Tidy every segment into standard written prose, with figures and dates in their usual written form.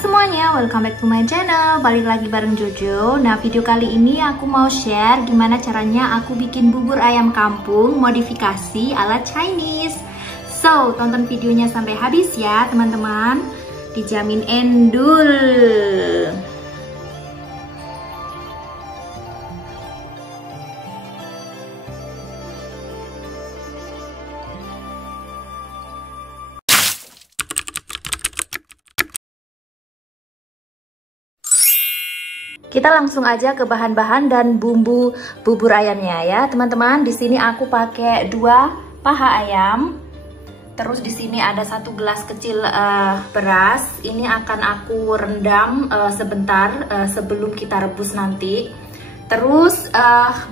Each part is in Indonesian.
semuanya, welcome back to my channel. Balik lagi bareng Jojo. Nah, video kali ini aku mau share gimana caranya aku bikin bubur ayam kampung modifikasi ala Chinese. So, tonton videonya sampai habis ya teman-teman. Dijamin endul. Kita langsung aja ke bahan-bahan dan bumbu bubur ayamnya ya, teman-teman. Di sini aku pakai 2 paha ayam. Terus di sini ada 1 gelas kecil beras. Ini akan aku rendam sebentar sebelum kita rebus nanti. Terus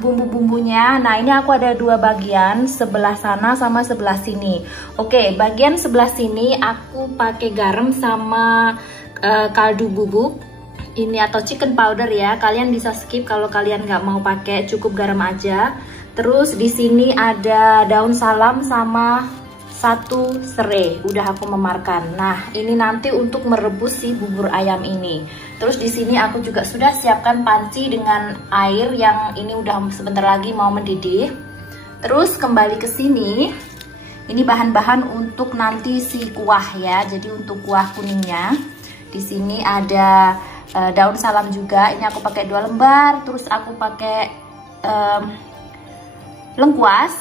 bumbu-bumbunya, nah ini aku ada 2 bagian, sebelah sana sama sebelah sini. Oke, bagian sebelah sini aku pakai garam sama kaldu bubuk. Ini atau chicken powder ya, kalian bisa skip kalau kalian nggak mau pakai, cukup garam aja. Terus di sini ada daun salam sama 1 serai, udah aku memarkan. Nah, ini nanti untuk merebus si bubur ayam ini. Terus di sini aku juga sudah siapkan panci dengan air yang ini udah sebentar lagi mau mendidih. Terus kembali ke sini, ini bahan-bahan untuk nanti si kuah ya. Jadi untuk kuah kuningnya, di sini ada daun salam juga, ini aku pakai 2 lembar. Terus aku pakai lengkuas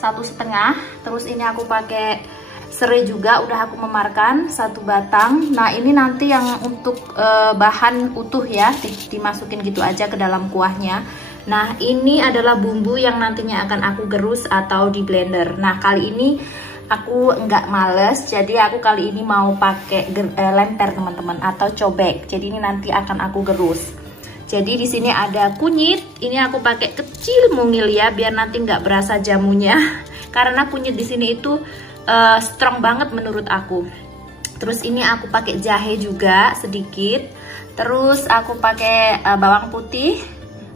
1,5. Terus ini aku pakai serai juga, udah aku memarkan 1 batang. Nah ini nanti yang untuk bahan utuh ya, dimasukin gitu aja ke dalam kuahnya. Nah ini adalah bumbu yang nantinya akan aku gerus atau di blender. Nah kali ini aku nggak males, jadi aku kali ini mau pakai lemper teman-teman, atau cobek. Jadi ini nanti akan aku gerus. Jadi di sini ada kunyit, ini aku pakai kecil mungil ya, biar nanti nggak berasa jamunya. Karena kunyit di sini itu strong banget menurut aku. Terus ini aku pakai jahe juga sedikit. Terus aku pakai bawang putih,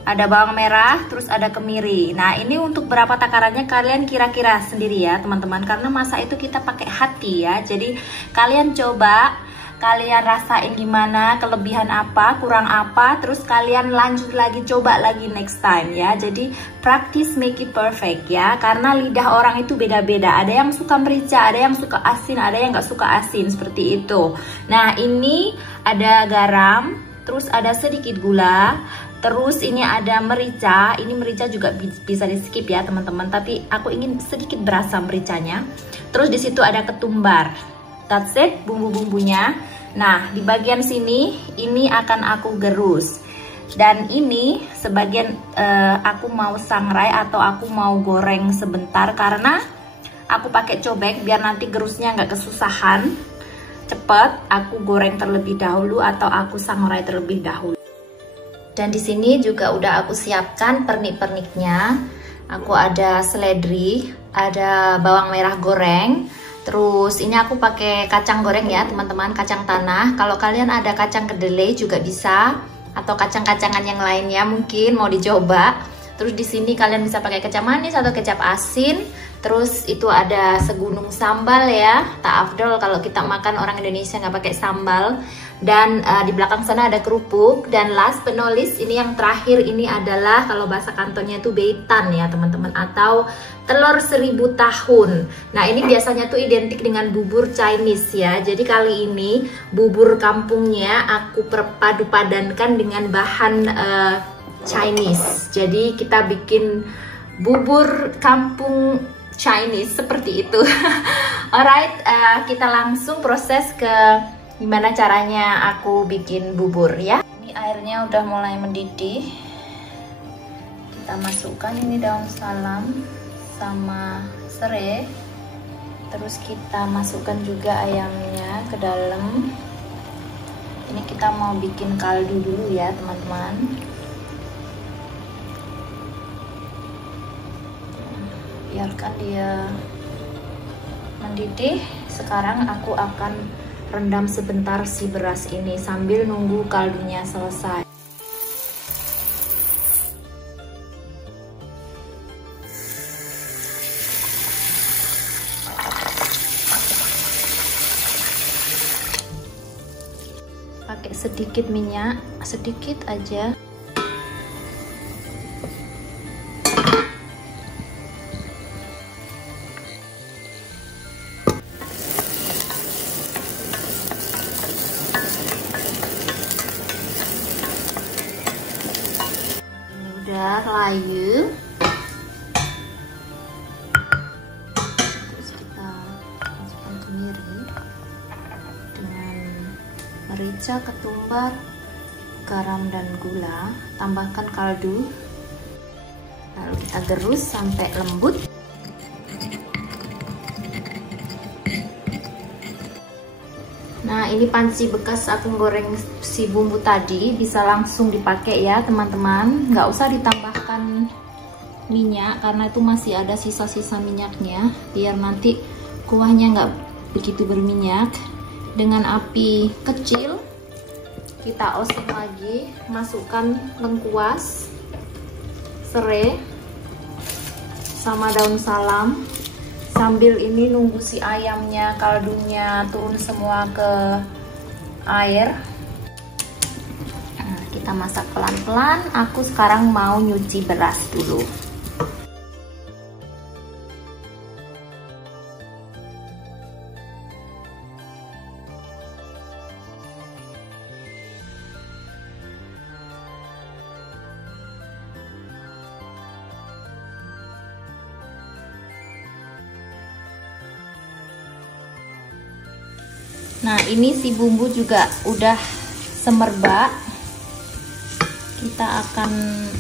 ada bawang merah, terus ada kemiri. Nah ini untuk berapa takarannya kalian kira-kira sendiri ya teman-teman, karena masak itu kita pakai hati ya. Jadi kalian coba, kalian rasain gimana, kelebihan apa, kurang apa, terus kalian lanjut lagi, coba lagi next time ya. Jadi practice make it perfect ya, karena lidah orang itu beda-beda. Ada yang suka merica, ada yang suka asin, ada yang nggak suka asin, seperti itu. Nah ini ada garam, terus ada sedikit gula. Terus ini ada merica, ini merica juga bisa di skip ya teman-teman, tapi aku ingin sedikit berasa mericanya. Terus di situ ada ketumbar. That's it bumbu-bumbunya. Nah di bagian sini ini akan aku gerus. Dan ini sebagian aku mau sangrai atau aku mau goreng sebentar, karena aku pakai cobek biar nanti gerusnya nggak kesusahan. Cepet aku goreng terlebih dahulu atau aku sangrai terlebih dahulu. Dan di sini juga udah aku siapkan pernik-perniknya. Aku ada seledri, ada bawang merah goreng. Terus ini aku pakai kacang goreng ya teman-teman, kacang tanah. Kalau kalian ada kacang kedelai juga bisa, atau kacang-kacangan yang lainnya mungkin mau dicoba. Terus di sini kalian bisa pakai kecap manis atau kecap asin. Terus itu ada segunung sambal ya. Tak afdol kalau kita makan orang Indonesia nggak pakai sambal. Dan di belakang sana ada kerupuk. Dan last but not least, ini yang terakhir, ini adalah kalau bahasa kantonnya itu beitan ya teman-teman, atau telur 1000 tahun. Nah ini biasanya tuh identik dengan bubur Chinese ya. Jadi kali ini bubur kampungnya aku padu-padankan dengan bahan Chinese. Jadi kita bikin bubur kampung Chinese seperti itu. Alright, kita langsung proses ke gimana caranya aku bikin bubur ya. Ini airnya udah mulai mendidih. Kita masukkan ini daun salam sama serai. Terus kita masukkan juga ayamnya ke dalam. Ini kita mau bikin kaldu dulu ya teman-teman. Biarkan dia mendidih. Sekarang aku akan rendam sebentar si beras ini sambil nunggu kaldunya selesai. pakai sedikit minyak, sedikit aja. Ini udah layu. Merica, ketumbar, garam dan gula, tambahkan kaldu, lalu kita gerus sampai lembut. Nah, ini panci bekas aku goreng si bumbu tadi, bisa langsung dipakai ya teman-teman, nggak usah ditambahkan minyak karena itu masih ada sisa-sisa minyaknya, biar nanti kuahnya nggak begitu berminyak. Dengan api kecil kita oseng lagi, masukkan lengkuas, serai sama daun salam, sambil ini nunggu si ayamnya, kaldunya turun semua ke air. Nah, kita masak pelan-pelan. Aku sekarang mau nyuci beras dulu. Nah, ini si bumbu juga udah semerbak. Kita akan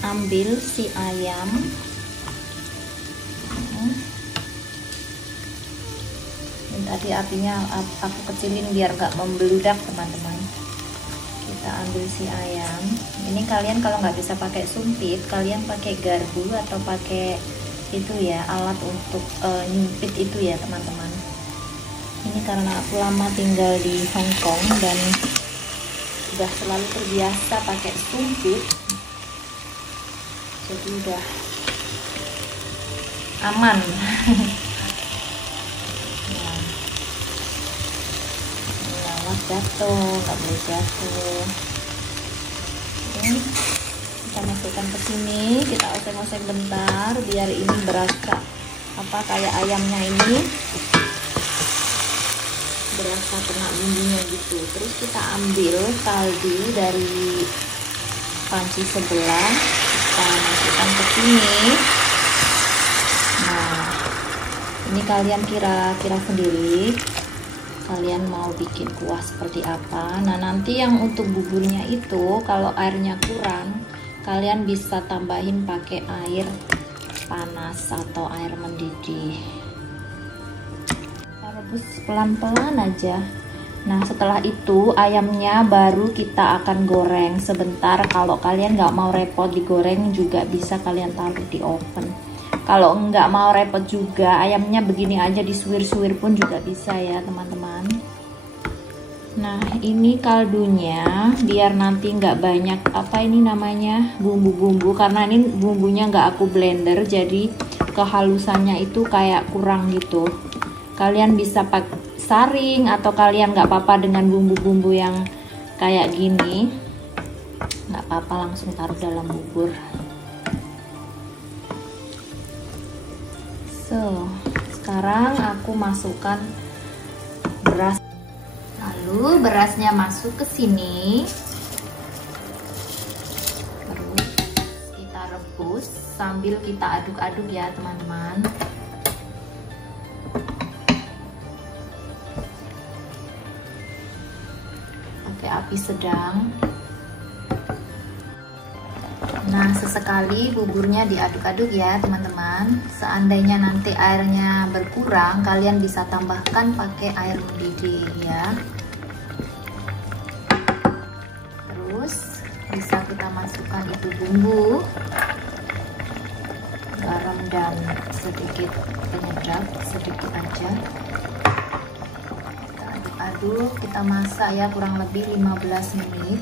ambil si ayam. Ini tadi apinya aku kecilin biar gak membeludak teman-teman. Kita ambil si ayam. Ini kalian kalau nggak bisa pakai sumpit, kalian pakai garpu atau pakai itu ya, alat untuk nyumpit itu ya teman-teman. Ini karena aku lama tinggal di Hong Kong dan udah selalu terbiasa pakai sumpit, jadi udah aman. Nah, awas jatuh, nggak boleh jatuh. Oke, kita masukkan ke sini, kita oseng-oseng bentar biar ini berasa kayak ayamnya ini berasa kena bumbunya gitu. Terus kita ambil kaldu dari panci sebelah, kita masukkan ke sini. Nah, ini kalian kira-kira sendiri kalian mau bikin kuah seperti apa. Nah, nanti yang untuk buburnya itu kalau airnya kurang, kalian bisa tambahin pakai air panas atau air mendidih. Rebus pelan-pelan aja. Nah, setelah itu ayamnya baru kita akan goreng sebentar. Kalau kalian nggak mau repot digoreng juga bisa kalian taruh di oven. Kalau nggak mau repot juga, ayamnya begini aja disuir-suir pun juga bisa ya teman-teman. Nah, ini kaldunya biar nanti nggak banyak bumbu-bumbu, karena ini bumbunya nggak aku blender, jadi kehalusannya itu kayak kurang gitu. Kalian bisa pakai saring atau kalian nggak apa-apa dengan bumbu-bumbu yang kayak gini, nggak apa-apa, langsung taruh dalam bubur. So, sekarang aku masukkan beras. Lalu berasnya masuk ke sini. Terus kita rebus sambil kita aduk-aduk ya teman-teman. Api sedang. Nah, sesekali buburnya diaduk-aduk ya teman-teman. Seandainya nanti airnya berkurang, kalian bisa tambahkan pakai air mendidih ya. Terus bisa kita masukkan itu bumbu, garam dan sedikit penyedap, sedikit aja. Aduk, kita masak ya kurang lebih 15 menit.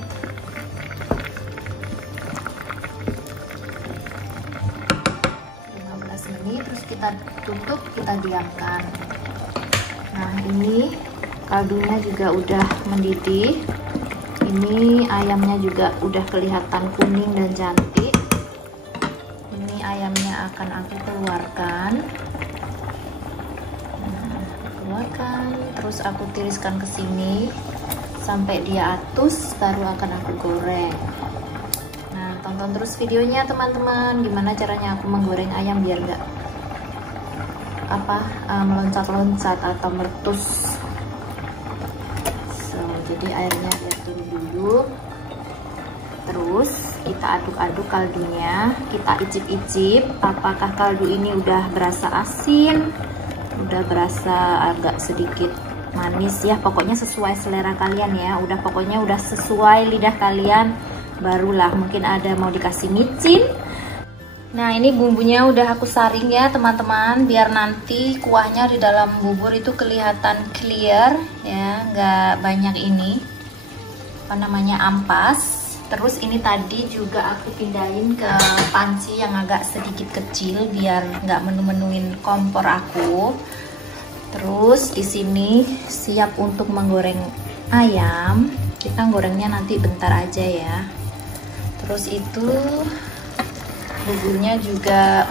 Terus kita tutup, kita diamkan. Nah, ini kaldunya juga udah mendidih, ini ayamnya juga udah kelihatan kuning dan cantik. Ini ayamnya akan aku keluarkan. Terus aku tiriskan ke sini sampai dia atus, baru akan aku goreng. Nah, tonton terus videonya teman-teman, gimana caranya aku menggoreng ayam biar nggak meloncat-loncat atau meletus. Jadi airnya biar turun dulu. Terus kita aduk-aduk kaldunya, kita icip-icip apakah kaldu ini udah berasa asin, udah berasa agak sedikit manis ya, pokoknya sesuai selera kalian ya. Pokoknya udah sesuai lidah kalian, barulah mungkin ada mau dikasih micin. Nah, ini bumbunya udah aku saring ya teman-teman, biar nanti kuahnya di dalam bubur itu kelihatan clear ya, nggak banyak ini ampas. Terus ini tadi juga aku pindahin ke panci yang agak sedikit kecil biar nggak menu-menuin kompor aku. Terus di sini siap untuk menggoreng ayam. Kita gorengnya nanti bentar aja ya. Terus itu buburnya juga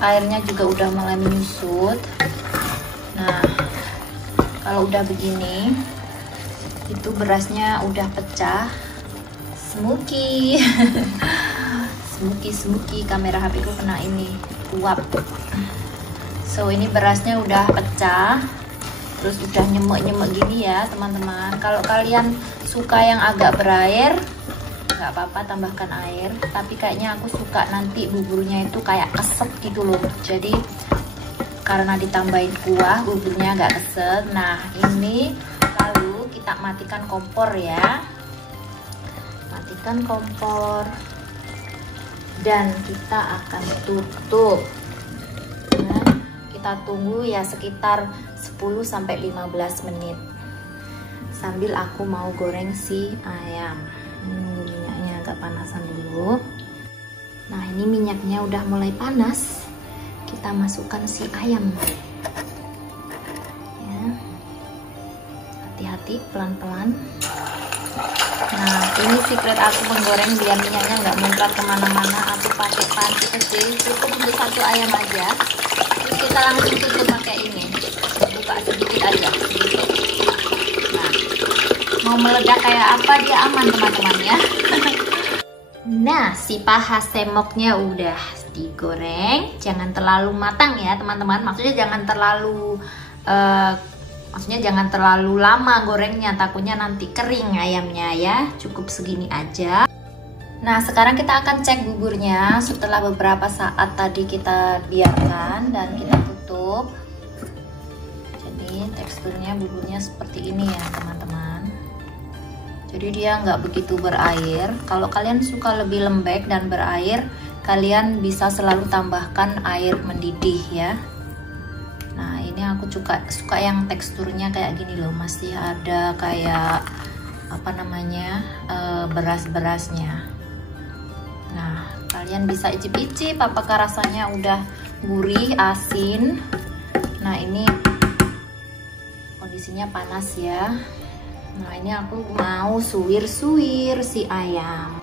airnya juga udah mulai menyusut. Nah, kalau udah begini, itu berasnya udah pecah. Smoky. Smoky, kamera HP ku kena ini uap. So ini berasnya udah pecah, terus udah nyemek gini ya teman-teman. Kalau kalian suka yang agak berair, nggak apa-apa tambahkan air, tapi kayaknya aku suka nanti buburnya itu kayak keset gitu loh. Jadi karena ditambahin kuah, buburnya agak keset. Nah, ini lalu kita matikan kompor ya. Matikan kompor dan kita akan tutup. Nah, kita tunggu ya sekitar 10-15 menit sambil aku mau goreng si ayam. Minyaknya agak panasan dulu. Nah, ini minyaknya udah mulai panas, kita masukkan si ayam ya. Hati-hati, pelan-pelan. Nah, ini secret aku menggoreng biar minyaknya nggak muncrat kemana-mana. Aku pakai panci kecil, cukup untuk satu ayam aja. Terus kita langsung tutup pakai ini, buka sedikit aja. Nah, mau meledak kayak apa dia aman teman-teman ya. Nah, si paha semoknya udah digoreng. Jangan terlalu matang ya teman-teman. Maksudnya jangan terlalu lama gorengnya, takutnya nanti kering ayamnya ya. Cukup segini aja. Nah, sekarang kita akan cek buburnya setelah beberapa saat tadi kita biarkan dan kita tutup. Jadi teksturnya buburnya seperti ini ya teman-teman. Jadi dia nggak begitu berair. Kalau kalian suka lebih lembek dan berair, kalian bisa selalu tambahkan air mendidih ya. Nah, ini aku suka yang teksturnya kayak gini loh, masih ada kayak beras-berasnya. Nah, kalian bisa icip-icip apakah rasanya udah gurih, asin. Nah, ini kondisinya panas ya. Nah, ini aku mau suwir-suwir si ayam.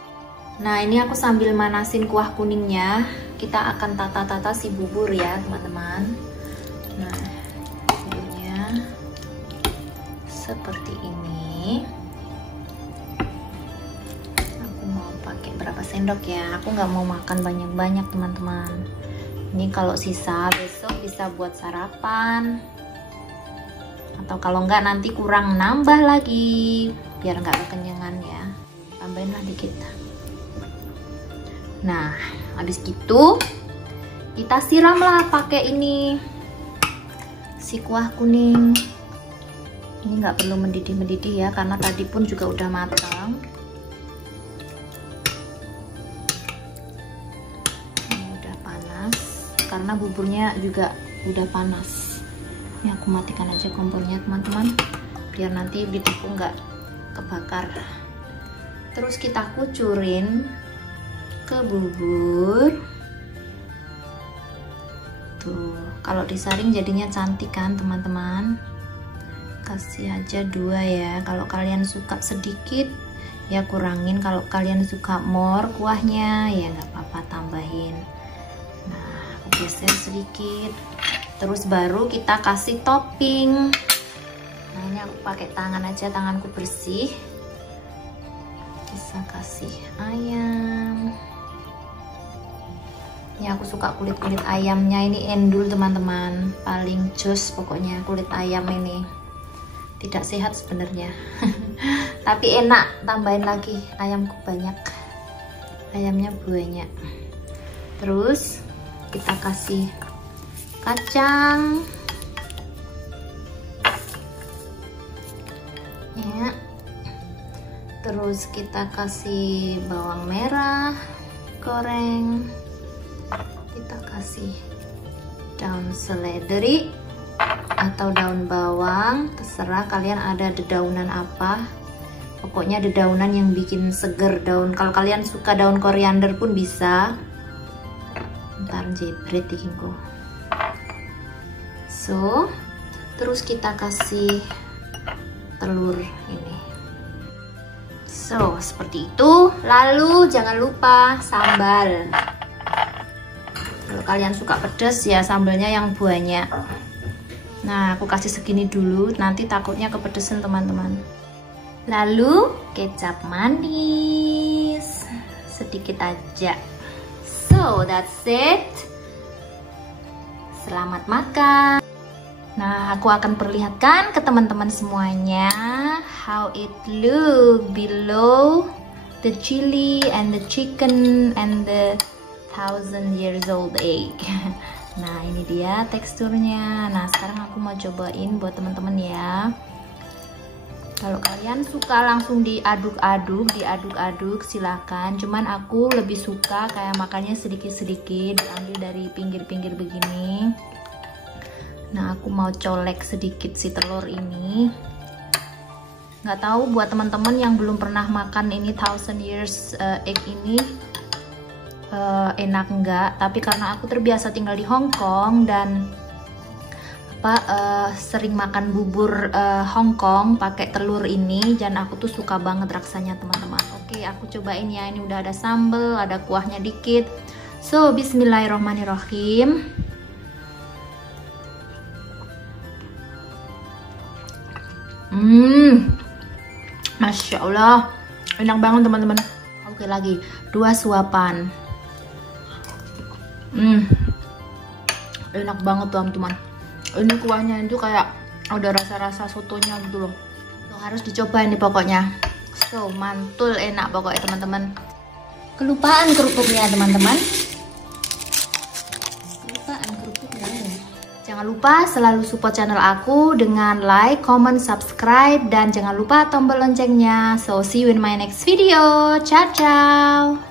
Nah, ini aku sambil manasin kuah kuningnya. Kita akan tata-tata si bubur ya teman-teman. Nah, buburnya seperti ini. Aku mau pakai berapa sendok ya? Aku nggak mau makan banyak-banyak teman-teman. Ini kalau sisa besok bisa buat sarapan. Atau kalau nggak nanti kurang nambah lagi. Biar nggak kekenyangan ya. Tambahin lah dikit. Nah, habis gitu kita siramlah pakai ini si kuah kuning. Ini nggak perlu mendidih-mendidih ya, karena tadi pun juga udah matang. Ini udah panas, karena buburnya juga udah panas. Ini aku matikan aja kompornya teman-teman, biar nanti di tepung nggak kebakar. Terus kita kucurin ke bubur. Tuh, kalau disaring jadinya cantik kan teman-teman. Kasih aja 2 ya. Kalau kalian suka sedikit, ya kurangin. Kalau kalian suka more kuahnya ya nggak apa-apa, tambahin. Nah, aku geser sedikit, terus baru kita kasih topping. Nah, ini aku pakai tangan aja, tanganku bersih. Bisa kasih ayam. Ya, aku suka kulit-kulit ayamnya, ini endul teman-teman, paling jos pokoknya kulit ayam ini. Tidak sehat sebenarnya tapi enak, tambahin lagi, ayamku banyak, ayamnya banyak. Terus kita kasih kacang ya, terus kita kasih bawang merah goreng, kita kasih daun seledri atau daun bawang, terserah kalian ada dedaunan apa, pokoknya dedaunan yang bikin seger. Daun, kalau kalian suka daun koriander pun bisa. Ntar jebret ikinku. So, terus kita kasih telur ini. So, seperti itu. Lalu jangan lupa sambal. Kalau kalian suka pedas ya sambalnya yang banyak. Nah, aku kasih segini dulu, nanti takutnya kepedesan teman-teman. Lalu kecap manis sedikit aja. So that's it. Selamat makan. Nah, aku akan perlihatkan ke teman-teman semuanya how it look below the chili and the chicken and the 1000 years old egg. Nah, ini dia teksturnya. Nah, sekarang aku mau cobain buat teman-teman ya. Kalau kalian suka langsung diaduk-aduk silakan. Cuman aku lebih suka kayak makannya sedikit-sedikit, diambil dari pinggir-pinggir begini. Nah, aku mau colek sedikit si telur ini. Nggak tahu buat teman-teman yang belum pernah makan ini 1000 years egg ini enak enggak, tapi karena aku terbiasa tinggal di Hong Kong dan sering makan bubur Hong Kong pakai telur ini, dan aku tuh suka banget rasanya teman-teman. Oke, aku cobain ya. Ini udah ada sambal, ada kuahnya dikit. So, bismillahirrahmanirrahim. Masya Allah, enak banget teman-teman. Oke, lagi 2 suapan. Enak banget teman-teman. Ini kuahnya itu kayak ada rasa-rasa sotonya gitu loh. Tuh, harus dicobain nih pokoknya. So, mantul, enak pokoknya teman-teman. Kelupaan kerupuknya teman-teman. Kelupaan kerupuknya. Jangan lupa selalu support channel aku dengan like, comment, subscribe, dan jangan lupa tombol loncengnya. So, see you in my next video. Ciao, ciao.